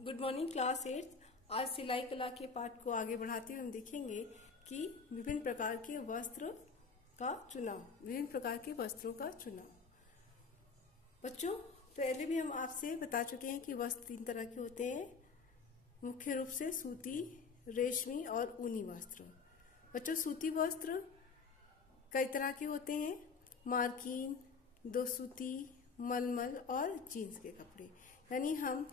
Good morning class 8। आज सिलाई कला के पाठ को आगे बढ़ाते हुए हम देखेंगे कि विभिन्न प्रकार के वस्त्र का चुनाव, विभिन्न प्रकार के वस्त्रों का चुनाव। बच्चों, पहले भी हम आपसे बता चुके हैं कि वस्त्र तीन तरह के होते हैं, मुख्य रूप से सूती, रेशमी और ऊनी वस्त्र। बच्चों, सूती वस्त्र कई तरह के होते हैं, मार्किन, दो सूती, मलमल और जीन्स के कपड़े। यानी हम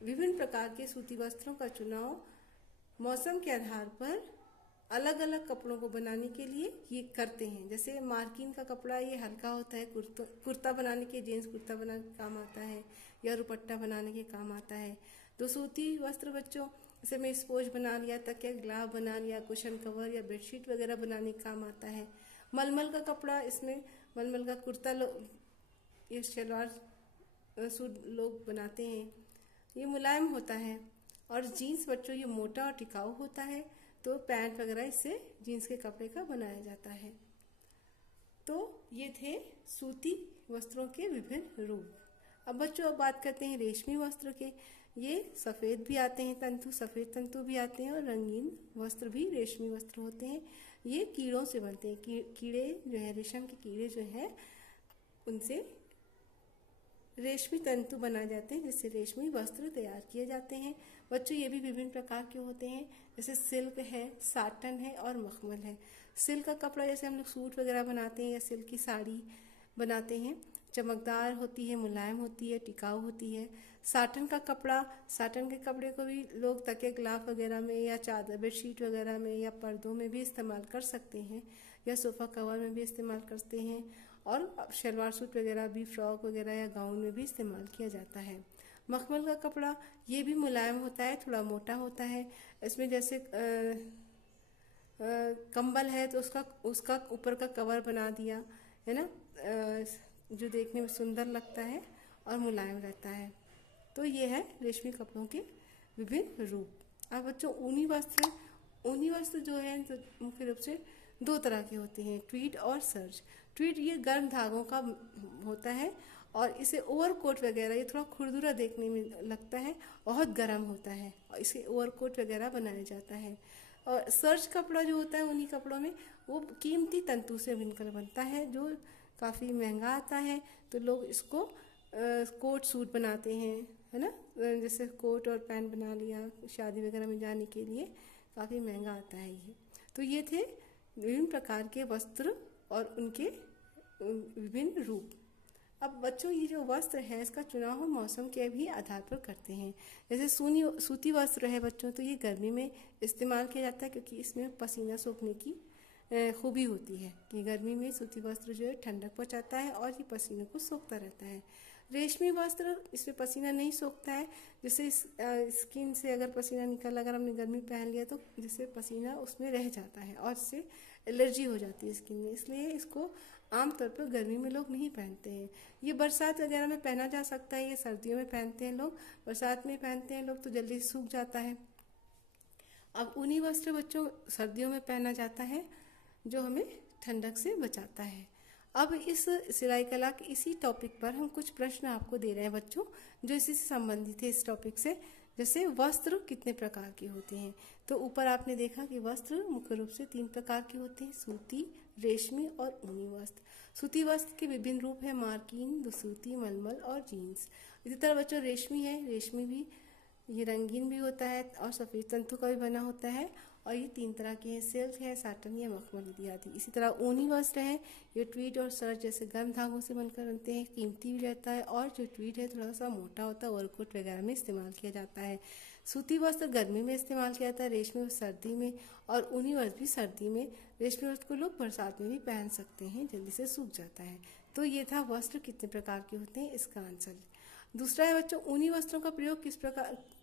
विभिन्न प्रकार के सूती वस्त्रों का चुनाव मौसम के आधार पर अलग अलग कपड़ों को बनाने के लिए ये करते हैं। जैसे मार्किन का कपड़ा ये हल्का होता है, कुर्ता बनाने के, जीन्स कुर्ता बनाने के काम आता है या दुपट्टा बनाने के काम आता है। दो सूती वस्त्र बच्चों, जैसे मैं स्पोंज बना लिया, तकिया ग्लाव बना लिया, कुशन कवर या बेडशीट वगैरह बनाने के काम आता है। मलमल का कपड़ा, इसमें मलमल का कुर्ता ये सलवार सूट लोग बनाते हैं, ये मुलायम होता है। और जीन्स बच्चों ये मोटा और टिकाऊ होता है, तो पैंट वगैरह इससे जीन्स के कपड़े का बनाया जाता है। तो ये थे सूती वस्त्रों के विभिन्न रूप। अब बच्चों अब बात करते हैं रेशमी वस्त्र के। ये सफ़ेद भी आते हैं तंतु, सफ़ेद तंतु भी आते हैं, और रंगीन वस्त्र भी रेशमी वस्त्र होते हैं। ये कीड़ों से बनते हैं, कीड़े जो है, रेशम के कीड़े जो है, उनसे रेशमी तंतु बनाए जाते हैं, जिससे रेशमी वस्त्र तैयार किए जाते हैं। बच्चों, ये भी विभिन्न प्रकार के होते हैं, जैसे सिल्क है, साटन है और मखमल है। सिल्क का कपड़ा जैसे हम लोग सूट वगैरह बनाते हैं या सिल्क की साड़ी बनाते हैं, चमकदार होती है, मुलायम होती है, टिकाऊ होती है। साटन का कपड़ा, साटन के कपड़े को भी लोग तकिया ग्लाफ वगैरह में या चादर बेडशीट वगैरह में या पर्दों में भी इस्तेमाल कर सकते हैं, या सोफ़ा कवर में भी इस्तेमाल करते हैं, और शलवार सूट वगैरह भी, फ्रॉक वगैरह या गाउन में भी इस्तेमाल किया जाता है। मखमल का कपड़ा ये भी मुलायम होता है, थोड़ा मोटा होता है। इसमें जैसे कंबल है तो उसका ऊपर का कवर बना दिया है ना, जो देखने में सुंदर लगता है और मुलायम रहता है। तो ये है रेशमी कपड़ों के विभिन्न रूप। अब बच्चों, ऊनी वस्त्र जो है तो मुख्य रूप से दो तरह के होते हैं, ट्वीड और सर्ज। ट्वीड ये गर्म धागों का होता है, और इसे ओवरकोट वगैरह, ये थोड़ा खुरदुरा देखने में लगता है, बहुत गर्म होता है, और इसे ओवरकोट वगैरह बनाया जाता है। और सर्ज कपड़ा जो होता है ऊनी कपड़ों में, वो कीमती तंतु से बनकर बनता है, जो काफ़ी महंगा आता है। तो लोग इसको कोट सूट बनाते हैं, है ना, जैसे कोट और पैंट बना लिया शादी वगैरह में जाने के लिए, काफ़ी महंगा आता है ये। तो ये थे विभिन्न प्रकार के वस्त्र और उनके विभिन्न रूप। अब बच्चों, ये जो वस्त्र है इसका चुनाव हम मौसम के भी आधार पर करते हैं। जैसे सूती वस्त्र है बच्चों, तो ये गर्मी में इस्तेमाल किया जाता है, क्योंकि इसमें पसीना सोखने की खूबी होती है कि गर्मी में सूती वस्त्र जो है ठंडक पहुंचाता है और ये पसीने को सोखता रहता है। रेशमी वस्त्र, इसमें पसीना नहीं सोखता है, जिससे स्किन से अगर पसीना निकल, अगर हमने गर्मी पहन लिया तो जिससे पसीना उसमें रह जाता है और इससे एलर्जी हो जाती है स्किन में, इसलिए इसको आमतौर पर गर्मी में लोग नहीं पहनते हैं। ये बरसात वगैरह में पहना जा सकता है, ये सर्दियों में पहनते हैं लोग, बरसात में पहनते हैं लोग तो जल्दी सूख जाता है। अब ऊनी वस्त्र बच्चों सर्दियों में पहना जाता है, जो हमें ठंडक से बचाता है। अब इस सिलाई कला के इसी टॉपिक पर हम कुछ प्रश्न आपको दे रहे हैं बच्चों, जो इसी से संबंधित है, इस टॉपिक से। जैसे वस्त्र कितने प्रकार के होते हैं, तो ऊपर आपने देखा कि वस्त्र मुख्य रूप से तीन प्रकार के होते हैं, सूती, रेशमी और ऊनी वस्त्र। सूती वस्त्र के विभिन्न रूप है, मार्किन, दुसूती, मलमल और जीन्स। इसी तरह बच्चों रेशमी है, रेशमी भी ये रंगीन भी होता है और सफ़ेद तंतु का भी बना होता है, और ये तीन तरह के हैं, सिल्क है, साटन या मखमल इत्यादि। इसी तरह ऊनी वस्त्र है, ये ट्वीड और सर्ज जैसे गर्म धागों से बनकर बनते हैं, कीमती भी रहता है, और जो ट्वीड है थोड़ा सा मोटा होता है, ओवरकोट वगैरह में इस्तेमाल किया जाता है। सूती वस्त्र गर्मी में इस्तेमाल किया जाता है, रेशमी वस्त्र सर्दी में, और ऊनी वस्त्र भी सर्दी में। रेशमी वस्त्र को लोग बरसात में भी पहन सकते हैं, जल्दी से सूख जाता है। तो ये था वस्त्र कितने प्रकार के होते हैं, इसका आंसर। दूसरा है बच्चों, ऊनी वस्त्रों का प्रयोग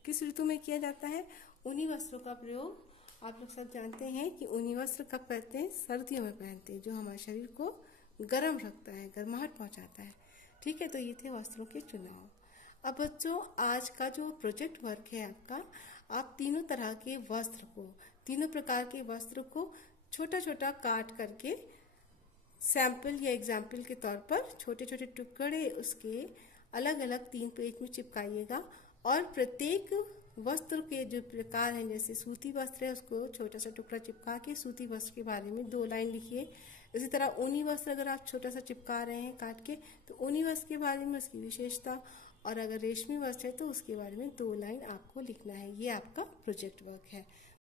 किस ऋतु में किया जाता है। ऊनी वस्त्रों का प्रयोग आप लोग सब जानते हैं कि ऊनी वस्त्र कब पहनते हैं, सर्दियों में पहनते हैं, जो हमारे शरीर को गर्म रखता है, गर्माहट पहुंचाता है। ठीक है, तो ये थे वस्त्रों के चुनाव। अब बच्चों, आज का जो प्रोजेक्ट वर्क है आपका, आप तीनों प्रकार के वस्त्र को छोटा छोटा काट करके सैंपल या एग्जाम्पल के तौर पर छोटे छोटे टुकड़े उसके अलग अलग 3 पेज में चिपकाइएगा, और प्रत्येक वस्त्र के जो प्रकार हैं, जैसे सूती वस्त्र है उसको छोटा सा टुकड़ा चिपका के सूती वस्त्र के बारे में 2 लाइन लिखिए। इसी तरह ऊनी वस्त्र अगर आप छोटा सा चिपका रहे हैं काट के, तो ऊनी वस्त्र के बारे में उसकी विशेषता, और अगर रेशमी वस्त्र है तो उसके बारे में 2 लाइन आपको लिखना है। ये आपका प्रोजेक्ट वर्क है।